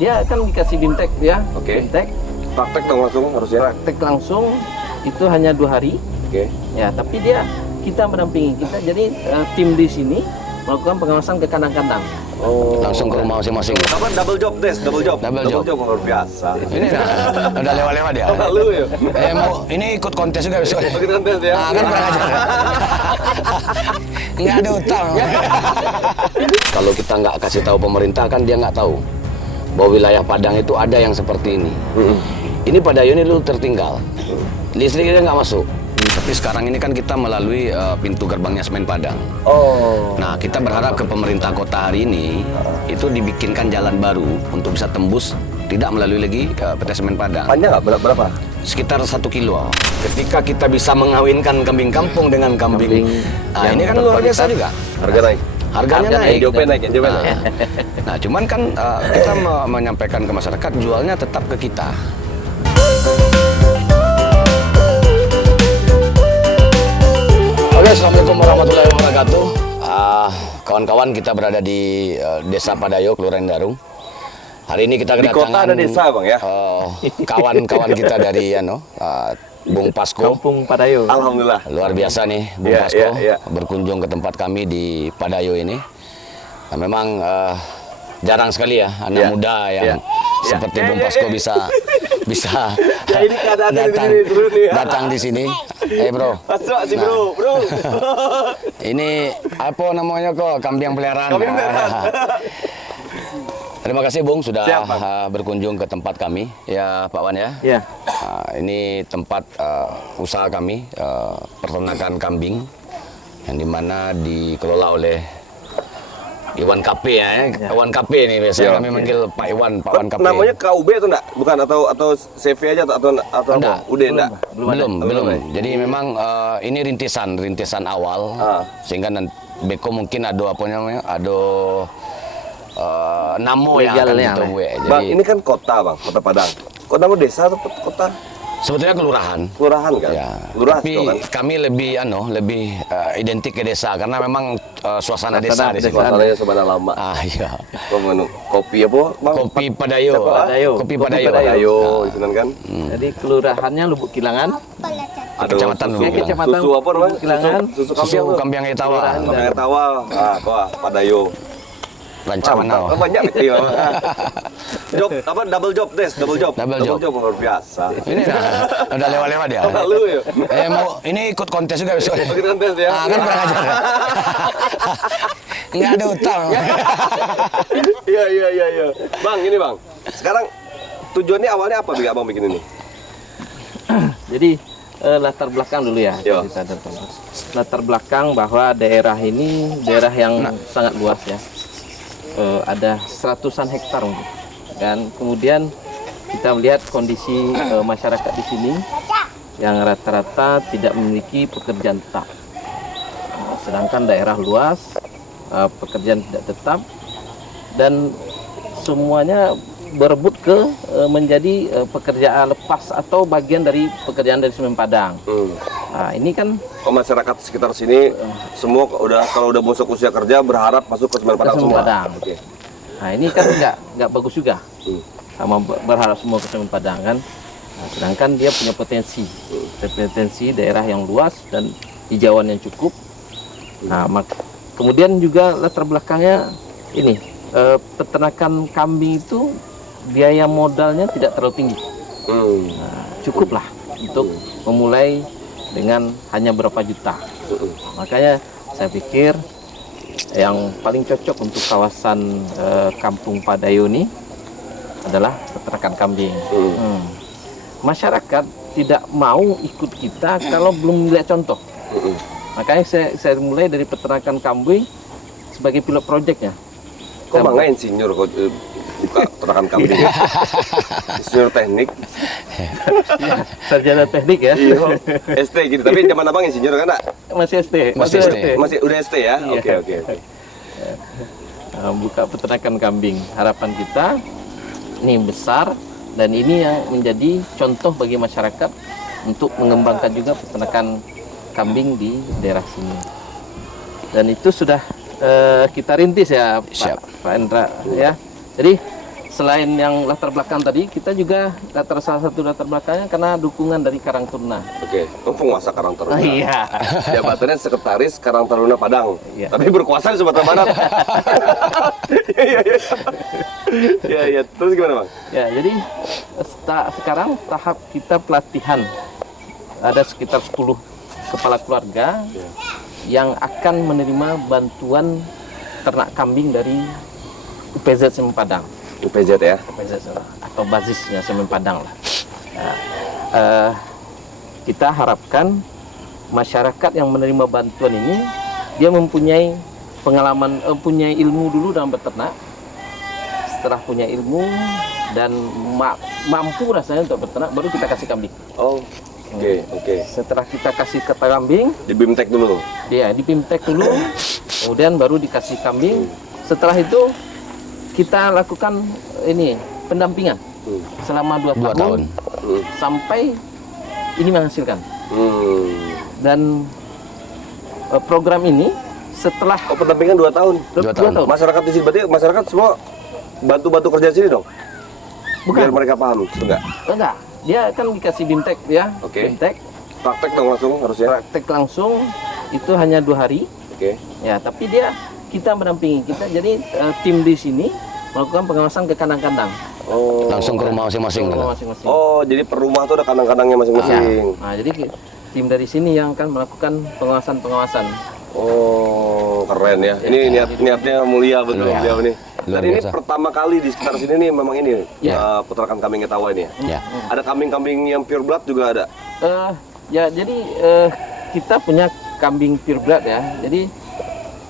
dia kan dikasih bimtek ya. Oke. Bimtek. Praktek dong langsung harusnya. Praktek langsung itu hanya 2 hari. Oke. Ya, tapi kita mendampingi kita. Jadi tim di sini melakukan pengawasan ke kandang-kandang. Oh. Langsung ke rumah masing-masing. Apa double job des, double job. Double job. Luar biasa. Ini udah lewat-lewat ya. Lalu ya. Ini ikut kontes juga besok. Begitu kontes ya. Kan kurang ajar. Nggak ada utang. Kalau kita nggak kasih tahu pemerintah kan dia nggak tahu bahwa wilayah Padang itu ada yang seperti ini. Ini Padayo ini dulu tertinggal. Listriknya nggak masuk. Tapi sekarang ini kan kita melalui pintu gerbangnya Semen Padang. Oh. Nah, kita berharap ke pemerintah kota hari ini itu dibikinkan jalan baru untuk bisa tembus tidak melalui lagi PT Semen Padang. Panjang nggak berapa? Sekitar 1 kilo. Ketika kita bisa mengawinkan kambing kampung dengan kambing, nah ini kan luar biasa juga. Harga naik. Harganya naik. Jopnya naik, jopnya naik. Nah, cuman kan kita menyampaikan ke masyarakat jualnya tetap ke kita. Oke, assalamualaikum warahmatullahi wabarakatuh. Kawan-kawan, kita berada di Desa Padayo, Kelurahan Darung. Hari ini kita kedatangan. Di kota ada desa, Bang ya? Kawan-kawan kita dari Bung Pasko. Kampung Padayo. Alhamdulillah. Luar biasa nih, Bung Iya, Pasko iya. berkunjung ke tempat kami di Padayo ini. Nah, memang jarang sekali ya anak Iya, muda yang iya. seperti Iya, Bung iya, Pasko iya. bisa Ya, ini keadaan datang, di sini, nih, ya. datang di sini. Bro, Masuk sih bro. ini apa namanya kok kambing peliharaan? Kambing peliharaan. Terima kasih Bung sudah Siap, Bang. berkunjung ke tempat kami ya Pak Wan ya. Ya. Ini tempat usaha kami peternakan kambing yang dimana dikelola oleh Iwan KP ya. Iwan KP ini biasanya Ya. kami manggil Pak Iwan KP. Namanya KUB atau enggak? Bukan atau CV aja atau Enggak. apa? Udah enggak? Belum. Jadi memang ini rintisan awal sehingga nanti Beko mungkin ada apa namanya? Ada namo yang akan Legalnya, kita buat. Jadi Bang, ini kan kota, Bang, Kota Padang. Kota mau desa atau kota? sebetulnya kelurahan. Kelurahan kan? Ya, Kelurahan tapi kan? kami lebih identik ke desa karena memang suasana desa di sini. Suasananya sebenarnya lama. Iya. Kopi apa, Bang? Kopi Padayo. Padayo. Kopi Kopi Padayo. Padayo, Nah, itu kan? Jadi kelurahannya Lubuk Kilangan. Ada Kecamatan susu, Lubuk Kilangan. Kecamatan susu apa namanya? Lubuk Kilangan. Susu Susu kambing apa? kambing Etawa. Kambing tawa. Padayo. Rancamanau. Banyak iya. Job apa double job des, double job. Double job. Luar biasa. Ini udah lewat-lewat ya. Lalu ya. Ini ikut kontes juga besok. Begitu kontes ya. Kan kurang ajar. Nggak ada utang. Iya. Bang, ini Bang. Sekarang tujuannya awalnya apa Abang bikin ini? Jadi latar belakang dulu ya. Yo. Kita latar belakang bahwa daerah ini daerah yang sangat luas ya. Ada seratusan hektar mungkin. Dan kemudian kita melihat kondisi masyarakat di sini yang rata-rata tidak memiliki pekerjaan tetap. Sedangkan daerah luas, pekerjaan tidak tetap, dan semuanya berebut ke menjadi pekerjaan lepas atau bagian dari pekerjaan dari Semen Padang. Nah, ini kan Masyarakat sekitar sini semua kalau udah masuk usia kerja berharap masuk ke Semen Padang Semen semua. Padang. Oke. Nah, ini kan nggak bagus juga. Sama berharap semua ke Semen Padang kan. Nah, sedangkan dia punya potensi daerah yang luas dan hijauan yang cukup. Nah, kemudian juga latar belakangnya ini peternakan kambing itu biaya modalnya tidak terlalu tinggi. Nah, cukuplah untuk memulai dengan hanya berapa juta. Makanya saya pikir yang paling cocok untuk kawasan Kampung Padayo ini adalah peternakan kambing. Masyarakat tidak mau ikut kita kalau belum melihat contoh. Makanya saya mulai dari peternakan kambing sebagai pilot projectnya. Kok Bang nggak insinyur kok buka peternakan kambing? Insinyur teknik. Ya, sarjana teknik ya. Iya. ST gitu. Tapi zaman Abang insinyur kan enggak? Masih ST. Masih udah ST ya? Iya. Oke. Buka peternakan kambing. Harapan kita ini besar dan ini yang menjadi contoh bagi masyarakat untuk mengembangkan juga peternakan kambing di daerah sini. Dan itu sudah kita rintis ya, Siap. Pak Endra ya. Jadi selain yang latar belakang tadi, kita juga salah satu latar belakangnya karena dukungan dari Karang Taruna. Oke, penguasa Karang Taruna. Iya. Jabatannya sekretaris Karang Taruna Padang. Iya. Tapi berkuasa di Sumatera Barat. Iya. Terus gimana, Bang? Ya, jadi sekarang tahap kita pelatihan ada sekitar 10 kepala keluarga yang akan menerima bantuan ternak kambing dari UPZ Semen Padang. UPZ ya? UPZ atau basisnya Semen Padang lah. Nah, kita harapkan masyarakat yang menerima bantuan ini dia mempunyai pengalaman, punya ilmu dulu dalam beternak. Setelah punya ilmu dan mampu rasanya untuk beternak, baru kita kasih kambing. Oh, oke. Setelah kita kasih ke kambing, Di BIMTEK dulu. ya di PIMTEK dulu, kemudian baru dikasih kambing. Setelah itu kita lakukan ini pendampingan selama 2 tahun sampai ini menghasilkan. Dan program ini setelah Pendampingan 2 tahun. 2 tahun. Masyarakat di sini berarti masyarakat semua bantu-bantu kerja di sini dong? Bukan. Biar mereka paham, enggak? Enggak, dia kan dikasih BIMTEK ya. Oke. BIMTEK, Praktek dong langsung harusnya. praktek langsung itu hanya 2 hari. Oke. Ya, tapi kita mendampingi kita. Jadi tim di sini melakukan pengawasan ke kandang-kandang. Oh. Langsung ke rumah masing-masing. Ke kan? rumah masing-masing. Oh, jadi per rumah tuh ada kandang-kandangnya masing-masing. Nah, jadi tim dari sini yang akan melakukan pengawasan. Oh, keren ya. Ini niatnya mulia betul Luar. beliau ini. Luar Dan ini biasa. pertama kali di sekitar sini nih memang ini Ya. peternakan kambing Etawa ini ya. Ya. Ada kambing-kambing yang pure blood juga ada. Ya, jadi kita punya kambing purebred ya. Jadi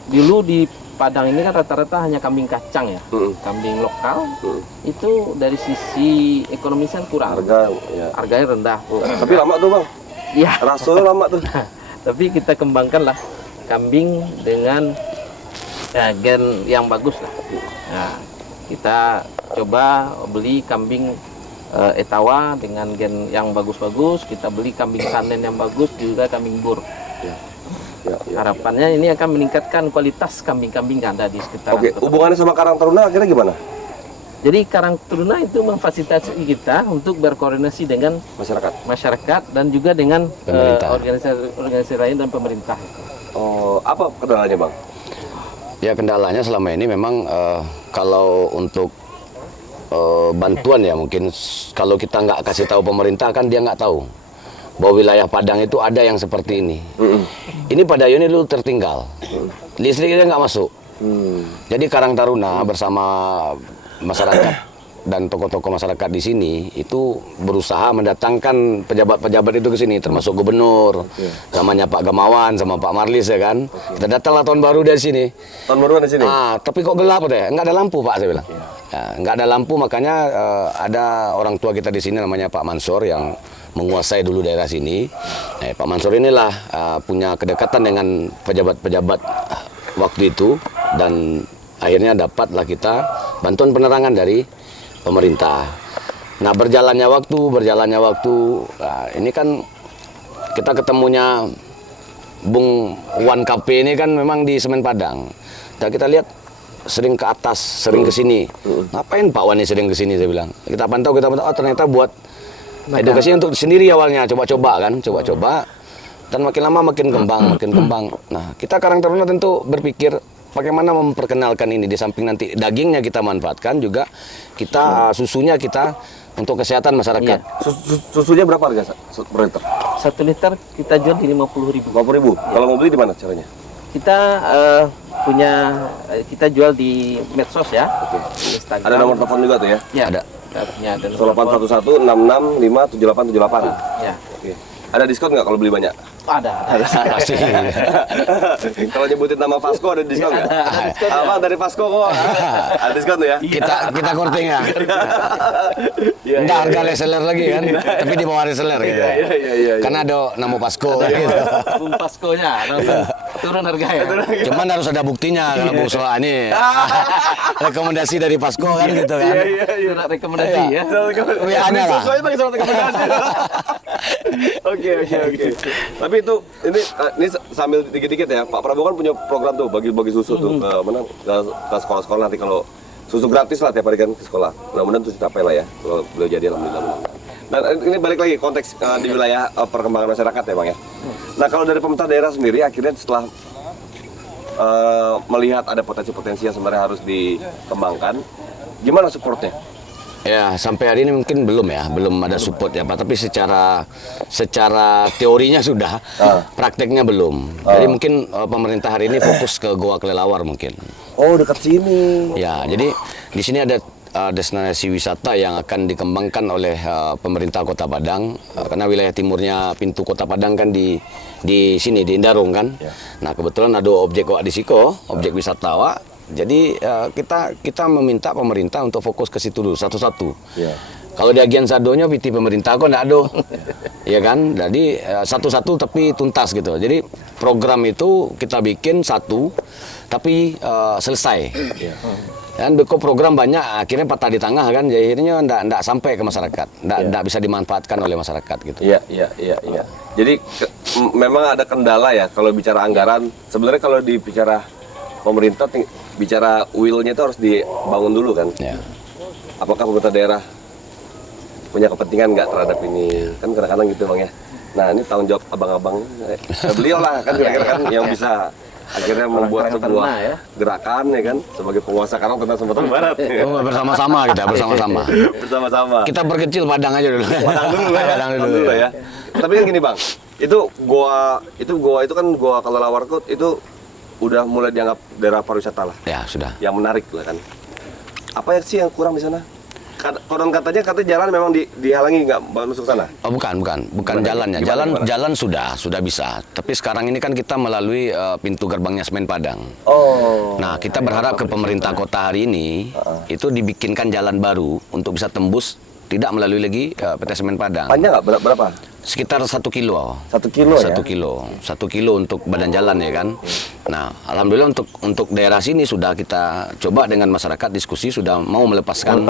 dulu di Padang ini kan rata-rata hanya kambing kacang ya, kambing lokal. Itu dari sisi ekonomisnya kurang, harganya rendah. Tapi lama tuh bang, Ya, rasulnya lama tuh. tapi kita kembangkanlah kambing dengan gen yang bagus lah. Nah, kita coba beli kambing Etawa dengan gen yang bagus-bagus, kita beli kambing Sanen yang bagus, juga kambing Bur. Harapannya ini akan meningkatkan kualitas kambing-kambing yang ada di sekitar. Oke, hubungannya sama Karang Taruna akhirnya gimana? Jadi Karang Taruna itu memfasilitasi kita untuk berkoordinasi dengan masyarakat dan juga dengan organisasi lain dan pemerintah. Oh, apa kendalanya bang? Ya kendalanya selama ini memang kalau untuk bantuan ya mungkin kalau kita nggak kasih tahu pemerintah kan dia nggak tahu bahwa wilayah Padang itu ada yang seperti ini. Ini Padayon ini dulu tertinggal, listriknya nggak masuk. Jadi Karang Taruna bersama masyarakat dan tokoh-tokoh masyarakat di sini itu berusaha mendatangkan pejabat-pejabat itu ke sini, termasuk gubernur, namanya Pak Gamawan sama Pak Marlis ya kan. Kita datanglah tahun baru dari sini. Tahun baru di sini? Tapi kok gelap deh, nggak ada lampu Pak saya bilang. Ya, nggak ada lampu makanya ada orang tua kita di sini namanya Pak Mansur yang menguasai dulu daerah sini. Pak Mansur inilah punya kedekatan dengan pejabat-pejabat waktu itu dan akhirnya dapatlah kita bantuan penerangan dari pemerintah. Nah berjalannya waktu, ini kan kita ketemunya Bung Wan KP ini kan memang di Semen Padang. Dan kita lihat sering ke atas, sering ke sini. Ngapain Pak Wan ini sering ke sini saya bilang. Kita pantau, oh ternyata buat edukasi untuk sendiri awalnya, coba-coba kan, coba-coba. Dan makin lama makin kembang. Nah kita Karang Taruna tentu berpikir bagaimana memperkenalkan ini di samping nanti dagingnya kita manfaatkan juga kita susunya kita untuk kesehatan masyarakat. Susunya berapa harga per liter? 1 liter kita jual di 50.000. 50.000. Kalau mau beli di mana caranya? Kita kita jual di medsos ya. Di Instagram. Ada nomor telepon juga tuh ya? Ya, Ada. Ya, ada nomor telepon. 811-665-7878. Ya. Oke. Ada diskon nggak kalau beli banyak? Ada. Pasti. Kalau nyebutin nama Vasco ada diskon nggak? Ada diskon, ya. Apa dari Vasco kok? Ada diskon tuh ya? kita korting ya. Enggak harga reseller lagi kan, tapi di bawah reseller gitu. Iya. Karena ada nama Pasco kan gitu. Bung Paskonya langsung turun harganya. Cuman harus ada buktinya kalau Bung Soa ini rekomendasi dari Pasco kan gitu kan. Surat rekomendasi ya. WA-nya lah. Sesuai pakai surat rekomendasi. Oke. Tapi ini sambil dikit-dikit ya, Pak Prabowo kan punya program tuh bagi susu tuh ke sekolah-sekolah nanti kalau susu gratis lah tiap hari kan ke sekolah. Mudah-mudahan itu capai lah ya kalau beliau jadi, alhamdulillah. Dan ini balik lagi konteks di wilayah perkembangan masyarakat ya Bang ya. Nah kalau dari pemerintah daerah sendiri akhirnya setelah melihat ada potensi-potensi yang sebenarnya harus dikembangkan, gimana supportnya? Ya, sampai hari ini mungkin belum ada support ya Pak, tapi secara teorinya sudah, prakteknya belum. Jadi mungkin pemerintah hari ini fokus ke Goa Kelelawar mungkin. Oh, dekat sini. Ya, jadi di sini ada destinasi wisata yang akan dikembangkan oleh pemerintah Kota Padang, karena wilayah timurnya pintu Kota Padang kan di sini di Indarung kan. Nah, kebetulan ada objek di Siko, objek wisata. Jadi kita meminta pemerintah untuk fokus ke situ dulu satu-satu. Kalau di Agian Sadonya piti pemerintah kok enggak ada. Ya kan? Jadi satu-satu tapi tuntas gitu. Jadi program itu kita bikin satu tapi selesai. Dan beko program banyak akhirnya patah di tengah kan. Jadi akhirnya enggak sampai ke masyarakat. Enggak bisa dimanfaatkan oleh masyarakat gitu. Iya. Jadi memang ada kendala ya kalau bicara anggaran. Sebenarnya kalau dibicara pemerintah bicara will-nya itu harus dibangun dulu kan. Apakah pemerintah daerah punya kepentingan nggak terhadap ini? Kan kadang-kadang gitu Bang ya. Nah ini tanggung jawab abang-abang, beliau lah kan kira-kira kan yang bisa akhirnya membuat sebuah gerakan ya kan sebagai penguasa Karang tentang Sumatera Barat. Oh, bersama-sama kita bersama-sama. Bersama-sama. Kita perkecil Padang aja dulu. Padang dulu ya. Tapi kan gini Bang, itu goa itu kan Goa Kelelawar itu udah mulai dianggap daerah pariwisata lah. Ya, sudah. Yang menarik lah kan. Apa sih yang kurang di sana? Konon katanya jalan memang dihalangi nggak masuk sana? Oh, bukan jalannya. Jalan sudah bisa. Tapi sekarang ini kan kita melalui pintu gerbangnya Semen Padang. Oh. Nah, kita berharap ke pemerintah kota hari ini itu dibikinkan jalan baru untuk bisa tembus tidak melalui lagi PT Semen Padang. Panjang nggak? Berapa? Sekitar 1 kilo. 1 kilo ya? 1 kilo. 1 kilo untuk badan jalan ya kan. Nah, alhamdulillah untuk daerah sini sudah kita coba dengan masyarakat diskusi sudah mau melepaskan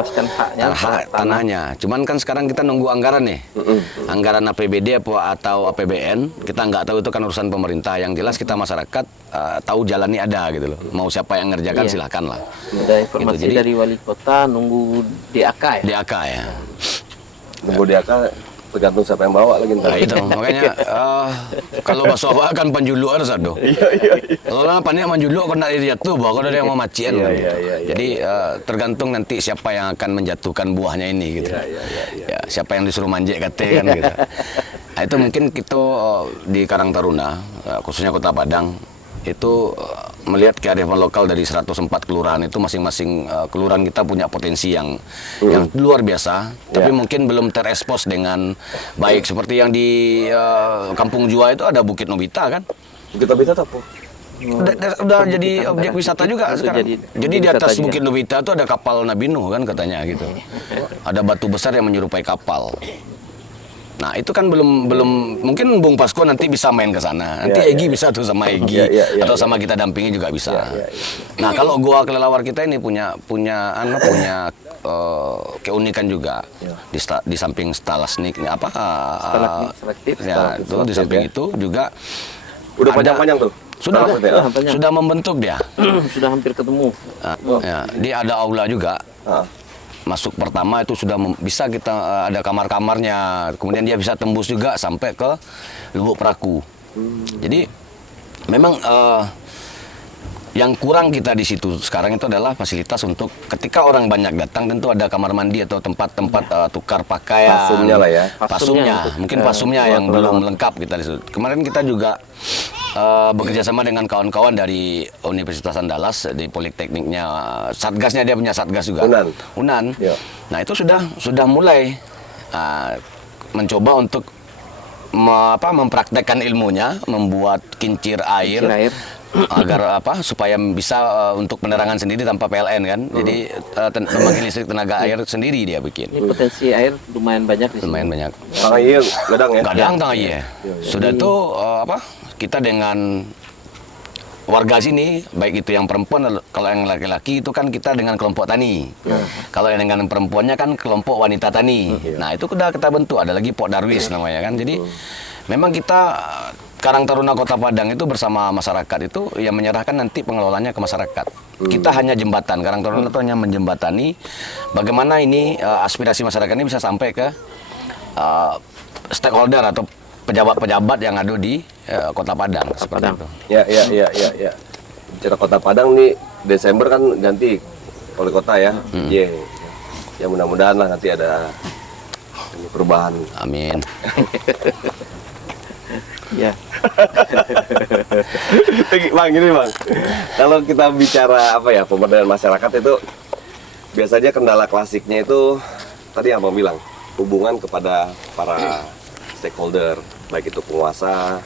hak tanahnya. Cuman kan sekarang kita nunggu anggaran nih. Anggaran APBD atau APBN, kita nggak tahu itu kan urusan pemerintah. Yang jelas kita masyarakat tahu jalan ini ada gitu loh. Mau siapa yang ngerjakan silahkan lah. Ada informasi gitu. Jadi, dari wali kota nunggu DAK ya? DAK ya. Nunggu DAK tergantung siapa yang bawa lagi. Nah, itu makanya kalau bakso awak kan panjulu harus ada. Kalau lah panik manjulu kau nak lihat tuh bahwa ada yang mau macian. Jadi tergantung nanti siapa yang akan menjatuhkan buahnya ini gitu. Ya, siapa yang disuruh manjek kate kan gitu. Nah, itu mungkin kita di Karang Taruna khususnya Kota Padang itu melihat kearifan lokal dari 104 kelurahan itu masing-masing kelurahan kita punya potensi yang luar biasa, tapi mungkin belum terekspos dengan baik seperti yang di Kampung Jua itu ada Bukit Nobita kan. Bukit Nobita apa? Udah jadi objek wisata juga sekarang. Jadi di atas Bukit Nobita itu ada kapal Nabi Nuh kan katanya gitu. Ada batu besar yang menyerupai kapal. Nah itu kan belum mungkin Bung Pasko nanti bisa main ke sana. Nanti Egi bisa tuh sama Egi atau sama kita dampingi juga bisa. Nah kalau Goa Kelelawar kita ini punya keunikan juga di samping stalagmit di samping itu juga udah panjang-panjang tuh. Sudah membentuk dia. Sudah hampir ketemu. Dia ada aula juga. Masuk pertama itu sudah bisa kita ada kamar-kamarnya, kemudian dia bisa tembus juga sampai ke Lubuk Peraku. Jadi memang yang kurang kita di situ sekarang itu adalah fasilitas untuk ketika orang banyak datang tentu ada kamar mandi atau tempat-tempat tukar pakaian. Pasumnya lah ya. Pasumnya yang belum lengkap kita di situ. Kemarin kita juga bekerja sama dengan kawan-kawan dari Universitas Andalas di Politekniknya, satgasnya dia punya satgas juga. Unan. Nah itu sudah mulai mencoba untuk mempraktekkan ilmunya, membuat kincir air. Agar supaya bisa untuk penerangan sendiri tanpa PLN kan. Jadi pembangkit listrik tenaga air sendiri dia bikin. Ini potensi air lumayan banyak di sini. Lumayan banyak. Tangaiye gadang ya. Gadang Tangaiye. Sudah itu kita dengan warga sini baik itu yang perempuan, kalau yang laki-laki itu kan kita dengan kelompok tani. Kalau yang dengan perempuannya kan kelompok wanita tani. Nah, itu sudah kita bentuk, ada lagi Pok Darwis namanya kan. Jadi memang kita Karang Taruna Kota Padang itu bersama masyarakat itu yang menyerahkan nanti pengelolanya ke masyarakat. Kita hanya jembatan, Karang Taruna itu hanya menjembatani bagaimana ini aspirasi masyarakat ini bisa sampai ke stakeholder atau pejabat-pejabat yang ada di Kota Padang seperti itu. Ya. Bicara Kota Padang nih, Desember kan ganti wali kota ya. Iya. Ya mudah-mudahan lah nanti ada perubahan. Amin. Ya. Bang, gini Bang, kalau kita bicara apa ya, pemberdayaan masyarakat itu biasanya kendala klasiknya itu tadi yang Abang bilang, hubungan kepada para stakeholder, baik itu penguasa,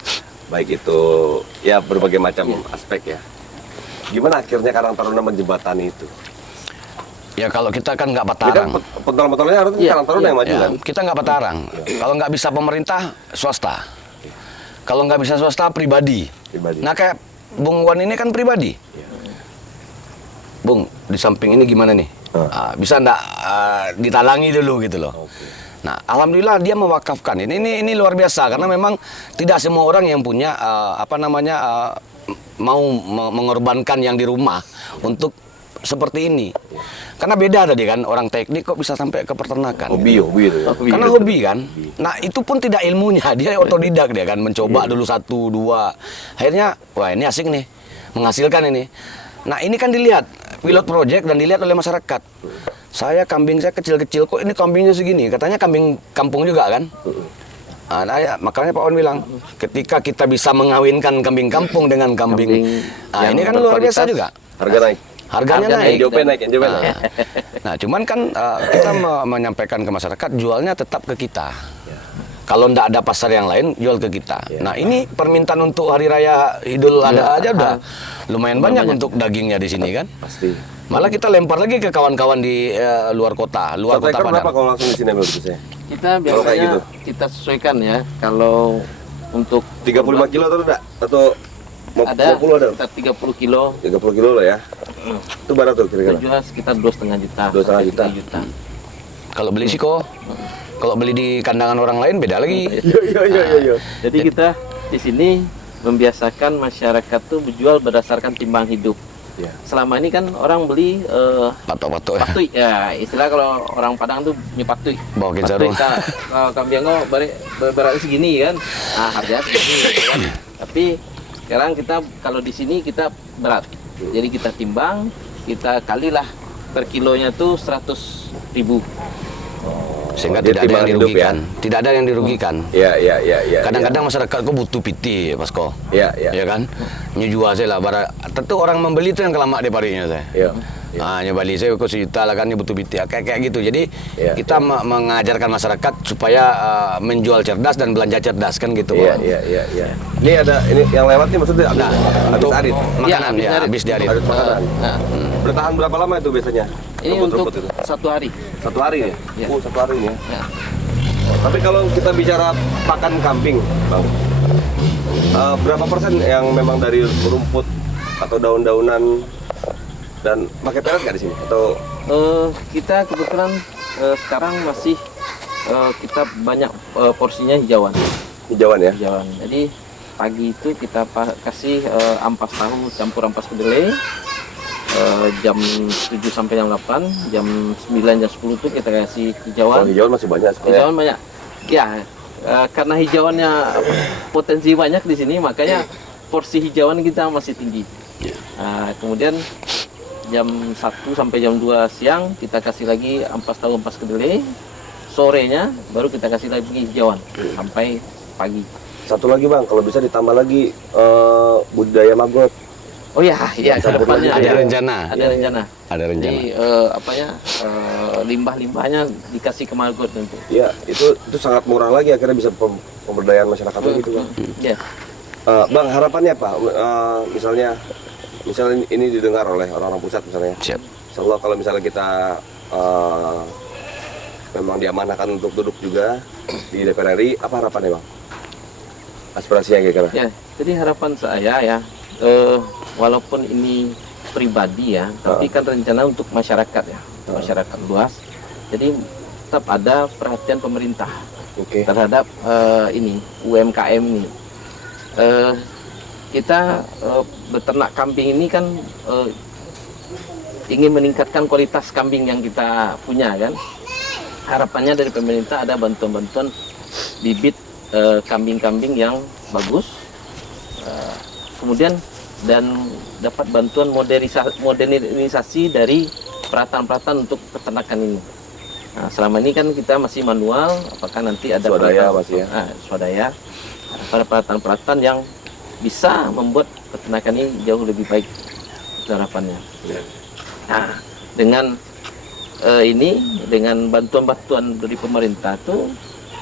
baik itu ya berbagai macam aspek ya. Gimana akhirnya Karang Taruna menjembatani itu? Ya kalau kita kan nggak Ini patarang. kan pentolan-pentolannya harusnya Karang Taruna yang maju Ya, kan? kita nggak patarang. Kalau nggak bisa pemerintah, swasta. Kalau nggak bisa swasta, pribadi. Nah kayak Bung Wan ini kan pribadi. Bung, di samping ini gimana nih? Bisa nggak ditalangi dulu gitu loh. Nah, alhamdulillah dia mewakafkan. Ini luar biasa karena memang tidak semua orang yang punya mau mengorbankan yang di rumah untuk seperti ini. Karena beda tadi kan, orang teknik kok bisa sampai ke peternakan. Hobi itu ya. Karena hobi kan. Nah, itu pun tidak ilmunya, dia otodidak dia kan, mencoba dulu 1, 2. Akhirnya, wah ini asik nih, menghasilkan ini. Nah, ini kan dilihat pilot project dan dilihat oleh masyarakat. Kambing saya kecil-kecil, kok ini kambingnya segini? Katanya kambing kampung juga kan? Nah, ya, makanya Pak Wan bilang, ketika kita bisa mengawinkan kambing kampung dengan kambing, ini kan luar biasa juga. Harga naik. Harganya naik. NJOP naik. Nah, cuman kan kita menyampaikan ke masyarakat, jualnya tetap ke kita. Kalau ndak ada pasar yang lain, jual ke kita. Nah, ini permintaan untuk Hari Raya Idul Adha aja udah lumayan banyak untuk dagingnya di sini kan. Pasti. Malah kita lempar lagi ke kawan-kawan di luar kota Kota Padang. berapa kalau langsung di sini bagusnya? Kita Kalau kayak biasanya gitu? kita sesuaikan ya. Kalau untuk 35 kilo atau enggak? Atau ada 50 ada? sekitar 30 kilo. 30 kilo lah ya. Itu berapa tuh Kita kira-kira? jual sekitar 2,5 juta. 2,5 sampai juta. 3 juta. Kalau beli siko, kalau beli di kandangan orang lain beda lagi. Iya. Jadi kita di sini membiasakan masyarakat tuh menjual berdasarkan timbang hidup. Iya. Selama ini kan orang beli Patok-patok ya. patui, ya istilah kalau orang Padang tuh nyepatui. Bawa ke jarum. Kalau kambingnya berat segini kan, nah harganya segini gitu kan. Tapi sekarang kita kalau di sini kita berat, jadi kita timbang, kita kalilah per kilonya tuh 100.000. Sehingga Dia tidak ada yang timbang hidup dirugikan. Tidak ada yang dirugikan. Iya. Kadang-kadang masyarakat kok butuh piti, Pasko. Iya. Ya kan? Nyejual saya lah. Tentu orang membeli itu yang kelamak di parinya saya. Iya. Nyebali saya kok sejuta lah kan, butuh piti. Kayak gitu. Jadi Iya, kita mengajarkan masyarakat supaya menjual cerdas dan belanja cerdas kan gitu. Iya. Ini ada yang lewat nih maksudnya Nah, habis untuk arit. makanan Iya, ya, habis habis diarit. Arit makanan. Nah, Bertahan berapa lama itu biasanya? ini untuk Rumput-rumput itu? 1 hari. 1 hari ya? Iya. 1 hari ya. Ya. Tapi kalau kita bicara pakan kambing, Bang, berapa persen yang memang dari rumput atau daun-daunan dan pakai pelet nggak di sini? Atau Kita kebetulan sekarang masih kita banyak porsinya hijauan. hijauan ya? Hijauan. Jadi pagi itu kita kasih ampas tahu campur ampas kedelai. Jam 7 sampai jam 8, jam 9, jam 10 tuh kita kasih Oh, hijauan. hijauan masih banyak sebenarnya. Hijauan banyak. Ya, karena hijauannya potensi banyak di sini, makanya porsi hijauan kita masih tinggi. Kemudian jam 1 sampai jam 2 siang kita kasih lagi ampas tahu ampas kedelai. Sorenya baru kita kasih lagi hijauan sampai pagi. Satu lagi Bang, kalau bisa ditambah lagi budidaya maggot. Oh ya, ya ke depannya Ada rencana. Ada rencana. Ada rencana. Jadi limbah-limbahnya dikasih ke maggot nanti. Ya, itu sangat murah lagi, akhirnya bisa pemberdayaan masyarakat gitu Bang. Ya. Bang, harapannya apa? Misalnya ini didengar oleh orang-orang pusat misalnya. Siap. Insyaallah kalau misalnya kita memang diamanahkan untuk duduk juga di DPR RI, apa harapannya Bang? Aspirasinya kira-kira? Ya, jadi harapan saya ya, walaupun ini pribadi ya, tapi kan rencana untuk masyarakat ya, masyarakat luas. Jadi tetap ada perhatian pemerintah Oke. terhadap ini UMKM ini. kita beternak kambing ini kan ingin meningkatkan kualitas kambing yang kita punya kan. Harapannya dari pemerintah ada bantuan-bantuan bibit kambing-kambing yang bagus, kemudian dan dapat bantuan modernisasi dari peralatan-peralatan untuk peternakan ini. Nah, selama ini kan kita masih manual, apakah nanti ada Swadaya masih ya? Swadaya, ada peralatan-peralatan yang bisa membuat peternakan ini jauh lebih baik harapannya. Nah, dengan dengan bantuan-bantuan dari pemerintah itu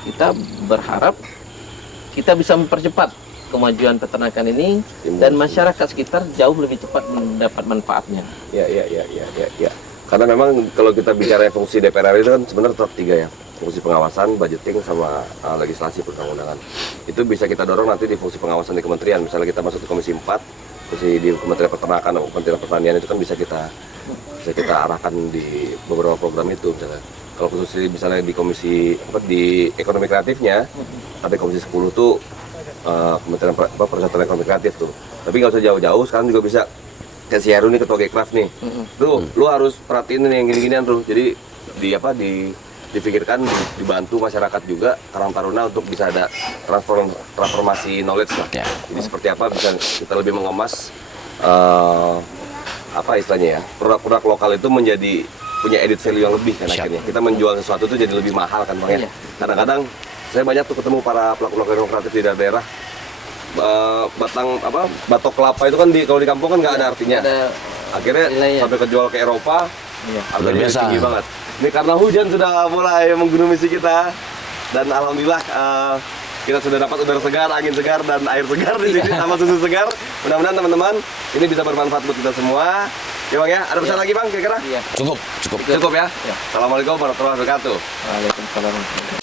kita berharap kita bisa mempercepat kemajuan peternakan ini dan masyarakat sekitar jauh lebih cepat mendapat manfaatnya. Ya. Karena memang kalau kita bicara fungsi DPR itu kan sebenarnya tetap 3 ya. Fungsi pengawasan, budgeting, sama legislasi perundang-undangan. Itu bisa kita dorong nanti di fungsi pengawasan di kementerian. Misalnya kita masuk ke Komisi 4, fungsi di Kementerian Peternakan atau Kementerian Pertanian itu kan bisa kita arahkan di beberapa program itu misalnya. Kalau khusus misalnya di komisi di ekonomi kreatifnya, ada komisi 10 tuh Kementerian Persatuan Ekonomi Kreatif tuh. Tapi nggak usah jauh-jauh, sekarang juga bisa kayak si Heru nih, ketua Gekraf nih. Tuh, lu harus perhatiin nih yang gini-ginian tuh. Jadi dipikirkan, dibantu masyarakat juga Karang Taruna untuk bisa ada transformasi knowledge lah. Ya. Jadi seperti apa bisa kita lebih mengemas apa istilahnya ya, produk-produk lokal itu menjadi punya edit value yang lebih kan akhirnya. Kita menjual sesuatu itu jadi lebih mahal kan Bang ya. Kadang-kadang saya banyak tuh ketemu para pelaku-pelaku ekonomi kreatif di daerah. Batok kelapa itu kan kalau di kampung kan nggak ada artinya. Akhirnya sampai kejual ke Eropa, harganya tinggi banget. Ini karena hujan sudah mulai menggurumi kita, dan alhamdulillah kita sudah dapat udara segar, angin segar, dan air segar di sini sama susu segar. Mudah-mudahan teman-teman ini bisa bermanfaat buat kita semua. Ya Bang ya, ada pesan lagi Bang kira-kira? Iya. Cukup. Cukup ya? Assalamualaikum warahmatullahi wabarakatuh. Waalaikumsalam.